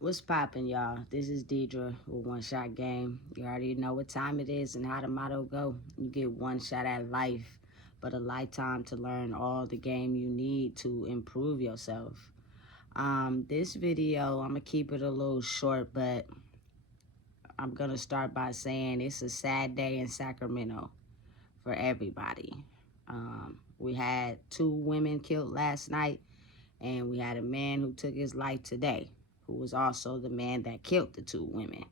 What's poppin', y'all? This is Deidre with One Shot Game. You already know what time it is and how the motto go. You get one shot at life, but a lifetime to learn all the game you need to improve yourself. This video, I'm gonna keep it a little short, but I'm gonna start by saying it's a sad day in Sacramento for everybody. We had 2 women killed last night, and we had a man who took his life today, who was also the man that killed the 2 women.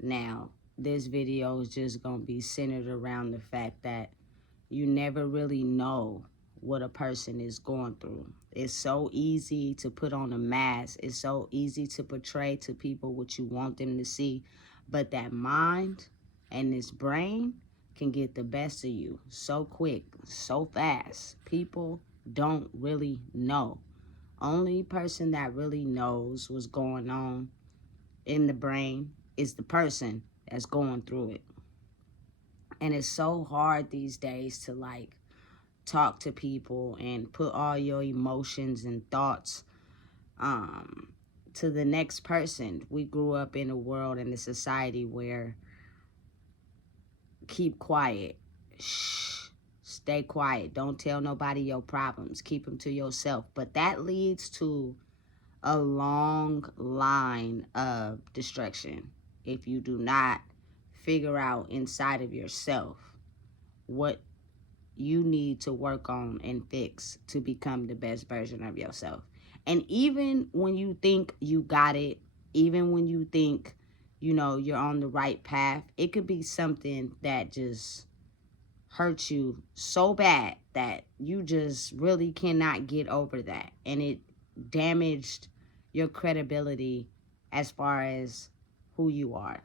Now, this video is just going to be centered around the fact that you never really know what a person is going through. It's so easy to put on a mask. It's so easy to portray to people what you want them to see. But that mind and this brain can get the best of you so quick, so fast. People don't really know. Only person that really knows what's going on in the brain is the person that's going through it. And it's so hard these days to talk to people and put all your emotions and thoughts to the next person. We grew up in a world and a society where keep quiet, shh, stay quiet, don't tell nobody your problems, keep them to yourself. But that leads to a long line of destruction if you do not figure out inside of yourself what you need to work on and fix to become the best version of yourself. And even when you think you got it, even when you think, you're on the right path, it could be something that just hurts you so bad that you just really cannot get over that. And it damaged your credibility as far as who you are.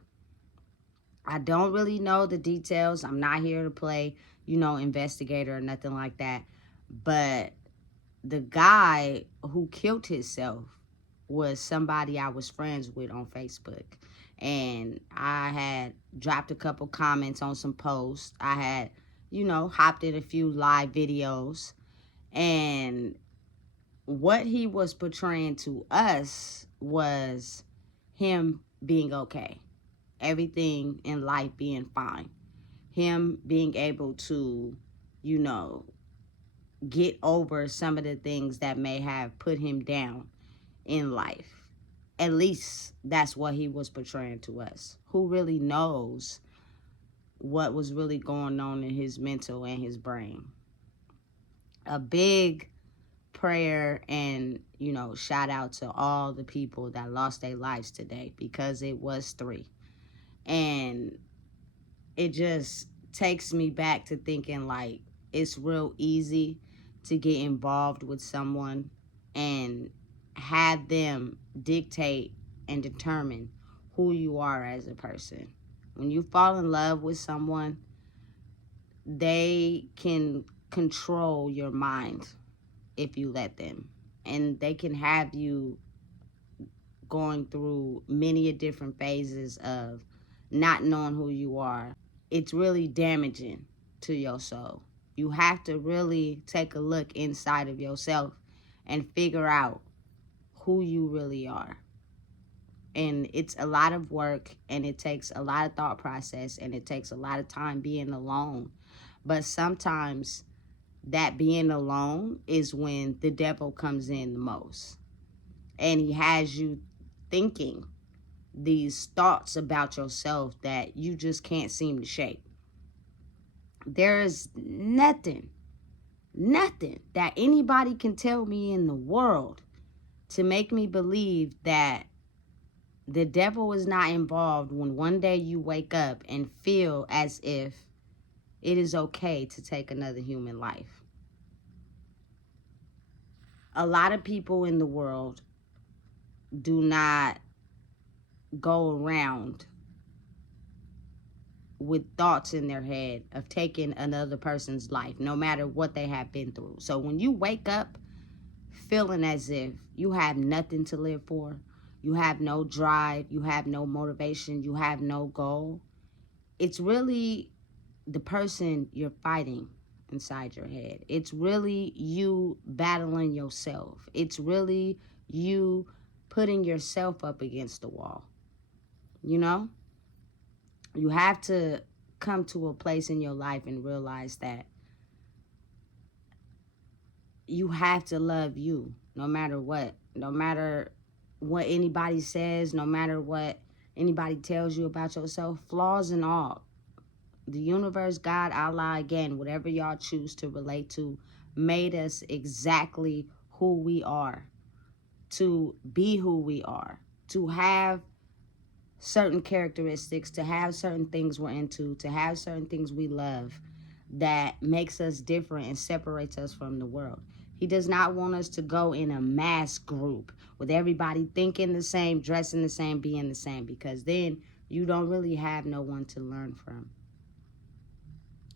I don't really know the details. I'm not here to play, investigator or nothing like that. But the guy who killed himself was somebody I was friends with on Facebook. And I had dropped a couple comments on some posts. I had, hopped in a few live videos. And what he was portraying to us was him being okay. Everything in life being fine. Him being able to, get over some of the things that may have put him down in life. At least that's what he was portraying to us. Who really knows what was really going on in his mental and his brain? A big prayer and, shout out to all the people that lost their lives today, because it was 3. And it just takes me back to thinking it's real easy to get involved with someone and have them dictate and determine who you are as a person. When you fall in love with someone, they can control your mind if you let them. And they can have you going through many different phases of not knowing who you are. It's really damaging to your soul. You have to really take a look inside of yourself and figure out who you really are. And it's a lot of work, and it takes a lot of thought process, and it takes a lot of time being alone. But sometimes that being alone is when the devil comes in the most. And he has you thinking these thoughts about yourself that you just can't seem to shake. There is nothing that anybody can tell me in the world to make me believe that the devil is not involved when one day you wake up and feel as if it is okay to take another human life. A lot of people in the world do not go around with thoughts in their head of taking another person's life, no matter what they have been through. So when you wake up feeling as if you have nothing to live for, you have no drive, you have no motivation, you have no goal, it's really the person you're fighting inside your head. It's really you battling yourself. It's really you putting yourself up against the wall. You know, you have to come to a place in your life and realize that you have to love you no matter what. No matter what anybody says, no matter what anybody tells you about yourself, flaws and all. The universe, God, Allah, again, whatever y'all choose to relate to, made us exactly who we are, to be who we are, to have certain characteristics, to have certain things we're into, to have certain things we love that makes us different and separates us from the world. He does not want us to go in a mass group with everybody thinking the same, dressing the same, being the same, because then you don't really have no one to learn from.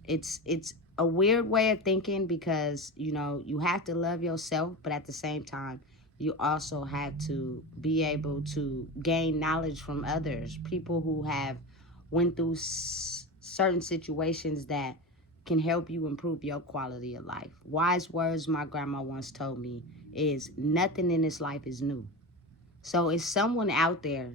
It's a weird way of thinking because, you know, you have to love yourself, but at the same time, you also have to be able to gain knowledge from others, people who have went through certain situations that can help you improve your quality of life. Wise words my grandma once told me is nothing in this life is new. So it's someone out there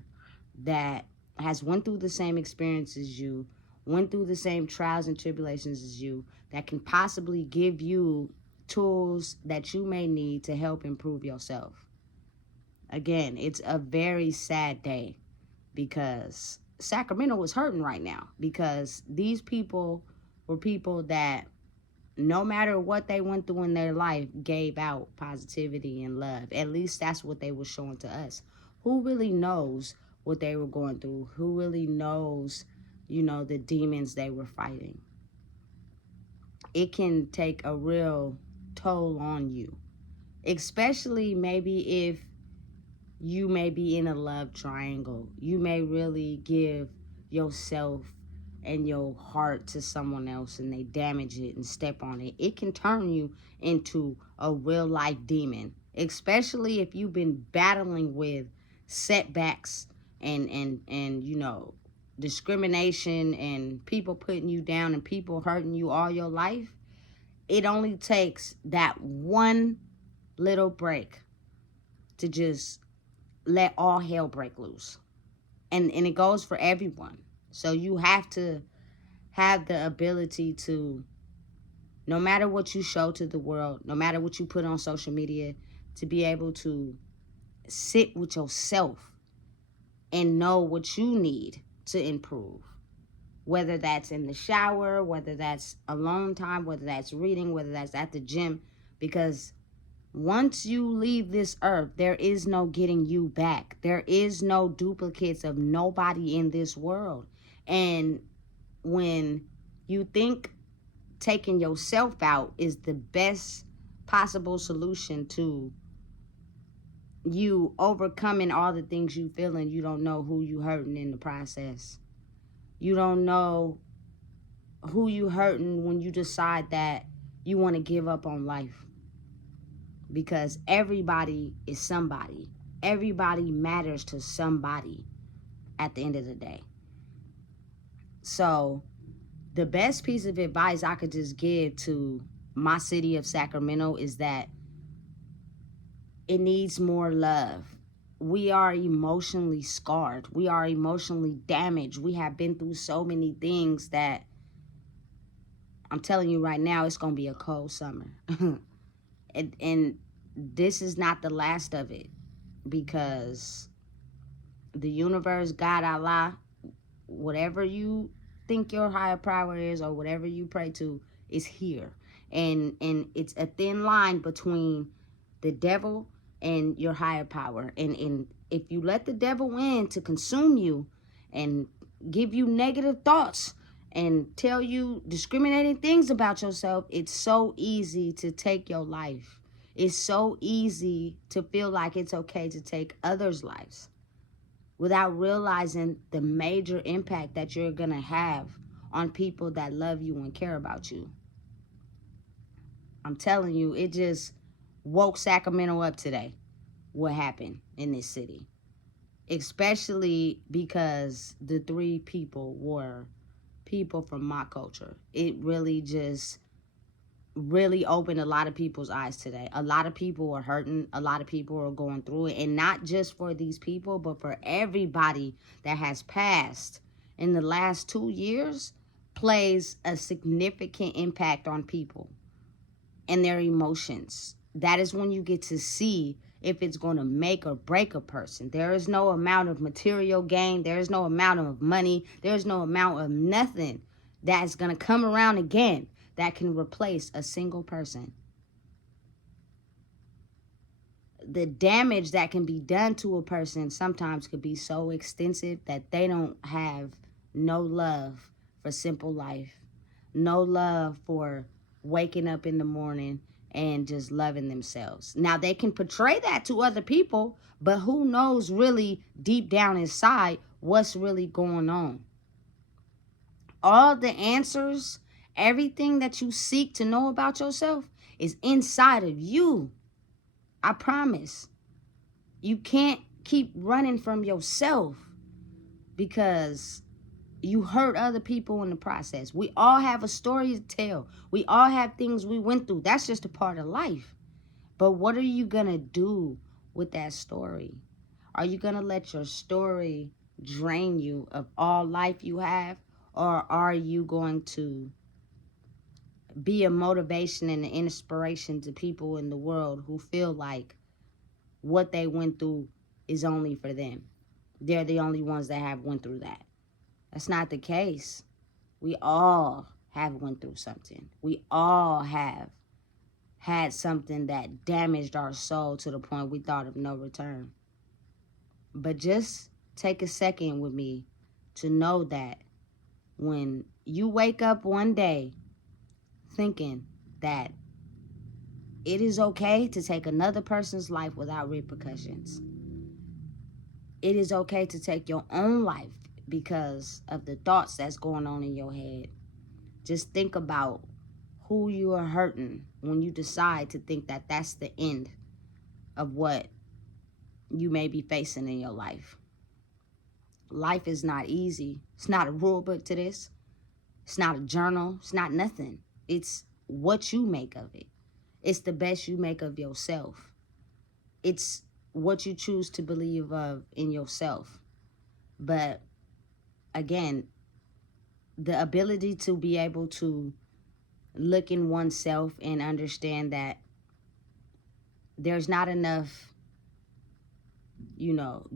that has went through the same experience as you, went through the same trials and tribulations as you, that can possibly give you tools that you may need to help improve yourself. Again, it's a very sad day because Sacramento is hurting right now because these people were people that no matter what they went through in their life, gave out positivity and love. At least that's what they were showing to us. Who really knows what they were going through? Who really knows, you know, the demons they were fighting? It can take a real toll on you, especially maybe if you may be in a love triangle. You may really give yourself and your heart to someone else and they damage it and step on it. It can turn you into a real life demon, especially if you've been battling with setbacks and you know, discrimination and people putting you down and people hurting you all your life. It only takes that one little break to just let all hell break loose. And it goes for everyone. So you have to have the ability to, no matter what you show to the world, no matter what you put on social media, to be able to sit with yourself and know what you need to improve. Whether that's in the shower, whether that's alone time, whether that's reading, whether that's at the gym. Because once you leave this earth, there is no getting you back. There is no duplicates of nobody in this world. And when you think taking yourself out is the best possible solution to you overcoming all the things you feel, and you don't know who you hurting in the process. You don't know who you hurting when you decide that you want to give up on life. Because everybody is somebody. Everybody matters to somebody at the end of the day. So the best piece of advice I could just give to my city of Sacramento is that it needs more love. We are emotionally scarred. We are emotionally damaged. We have been through so many things that I'm telling you right now, it's going to be a cold summer. and this is not the last of it, because the universe, God, Allah, whatever you think your higher power is or whatever you pray to is here. And it's a thin line between the devil and your higher power. And if you let the devil in to consume you and give you negative thoughts and tell you discriminating things about yourself, it's so easy to take your life. It's so easy to feel like it's okay to take others' lives without realizing the major impact that you're going to have on people that love you and care about you. I'm telling you, it just woke Sacramento up today, what happened in this city. Especially because the three people were people from my culture. It really just really opened a lot of people's eyes today. A lot of people are hurting. A lot of people are going through it. And not just for these people, but for everybody that has passed in the last 2 years plays a significant impact on people and their emotions. That is when you get to see if it's going to make or break a person. There is no amount of material gain. There is no amount of money. There is no amount of nothing that's going to come around again that can replace a single person. The damage that can be done to a person sometimes could be so extensive that they don't have no love for simple life, no love for waking up in the morning and just loving themselves. Now, they can portray that to other people, but who knows really deep down inside what's really going on. All the answers, everything that you seek to know about yourself is inside of you. I promise. You can't keep running from yourself because you hurt other people in the process. We all have a story to tell. We all have things we went through. That's just a part of life. But what are you going to do with that story? Are you going to let your story drain you of all life you have? Or are you going to be a motivation and an inspiration to people in the world who feel like what they went through is only for them? They're the only ones that have went through that. That's not the case. We all have went through something. We all have had something that damaged our soul to the point we thought of no return. But just take a second with me to know that when you wake up one day thinking that it is okay to take another person's life without repercussions, it is okay to take your own life because of the thoughts that's going on in your head. Just think about who you are hurting when you decide to think that that's the end of what you may be facing in your life. Life is not easy. It's not a rule book to this. It's not a journal. It's not nothing. It's what you make of it. It's the best you make of yourself. It's what you choose to believe of in yourself. But again, the ability to be able to look in oneself and understand that there's not enough,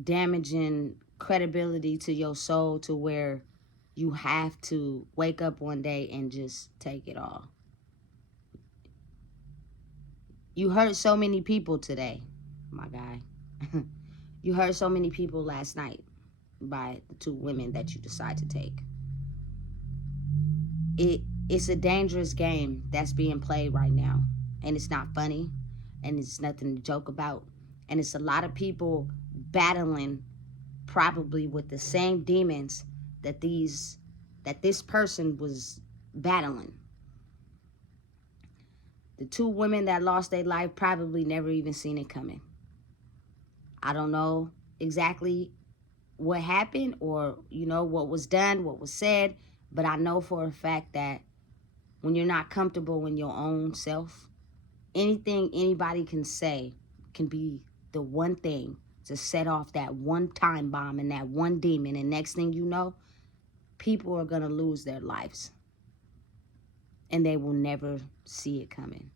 damaging credibility to your soul to where you have to wake up one day and just take it all. You hurt so many people today, my guy. You hurt so many people last night by the 2 women that you decide to take. It's a dangerous game that's being played right now. And it's not funny. And it's nothing to joke about. And it's a lot of people battling probably with the same demons that this person was battling. The 2 women that lost their life probably never even seen it coming. I don't know exactly what happened or, what was done, what was said, but I know for a fact that when you're not comfortable in your own self, anything anybody can say can be the one thing to set off that one time bomb and that one demon. And next thing you know, people are going to lose their lives. And they will never see it coming.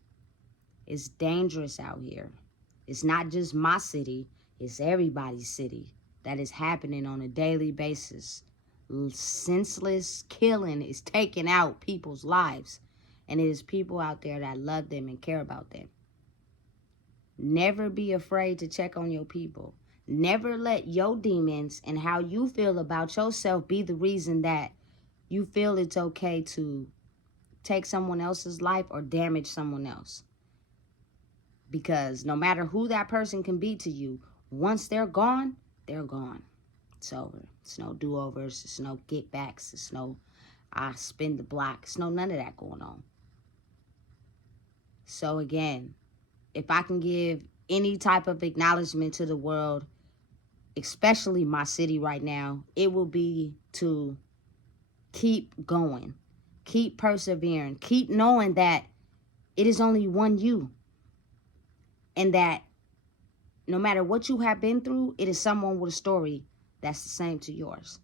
It's dangerous out here. It's not just my city. It's everybody's city that is happening on a daily basis. Senseless killing is taking out people's lives. And it is people out there that love them and care about them. Never be afraid to check on your people. Never let your demons and how you feel about yourself be the reason that you feel it's okay to take someone else's life or damage someone else. Because no matter who that person can be to you, once they're gone, they're gone. It's over. It's no do-overs. It's no get-backs. It's no I spin the block. It's no none of that going on. So again, if I can give any type of acknowledgement to the world, especially my city right now, it will be to keep going, keep persevering, keep knowing that It is only one you. And that no matter what you have been through, it is someone with a story that's the same to yours.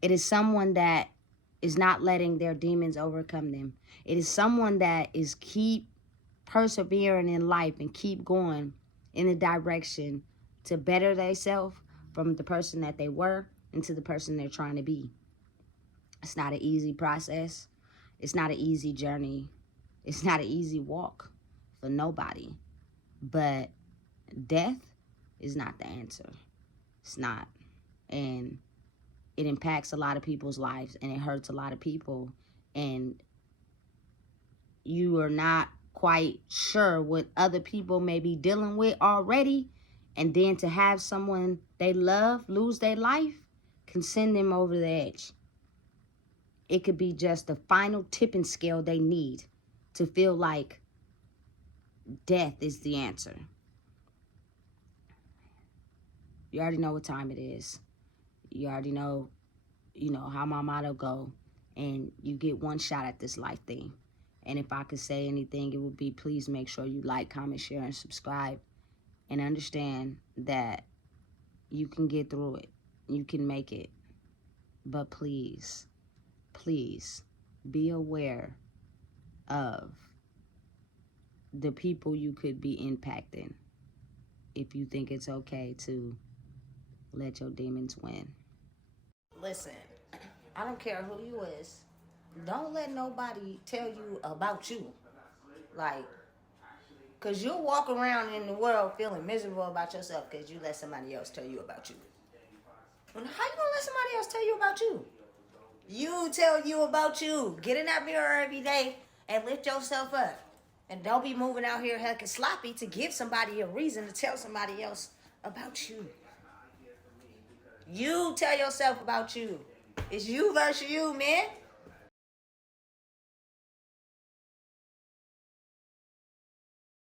It is someone that is not letting their demons overcome them. It is someone that is keep persevering in life and keep going in a direction to better themselves from the person that they were into the person they're trying to be. It's not an easy process. It's not an easy journey. It's not an easy walk for nobody. But death is not the answer. It's not. And it impacts a lot of people's lives, and it hurts a lot of people, and you are not quite sure what other people may be dealing with already, and then to have someone they love lose their life can send them over the edge. It could be just the final tipping scale they need to feel like death is the answer. You already know what time it is. You already know, how my motto go. And you get one shot at this life thing. And if I could say anything, it would be please make sure you like, comment, share, and subscribe. And understand that you can get through it. You can make it. But please, please be aware of the people you could be impacting if you think it's okay to let your demons win. Listen, I don't care who you is. Don't let nobody tell you about you. Like, because you'll walk around in the world feeling miserable about yourself because you let somebody else tell you about you. And how you going to let somebody else tell you about you? You tell you about you. Get in that mirror every day and lift yourself up. And don't be moving out here heckin' sloppy to give somebody a reason to tell somebody else about you. You tell yourself about you. It's you versus you, man.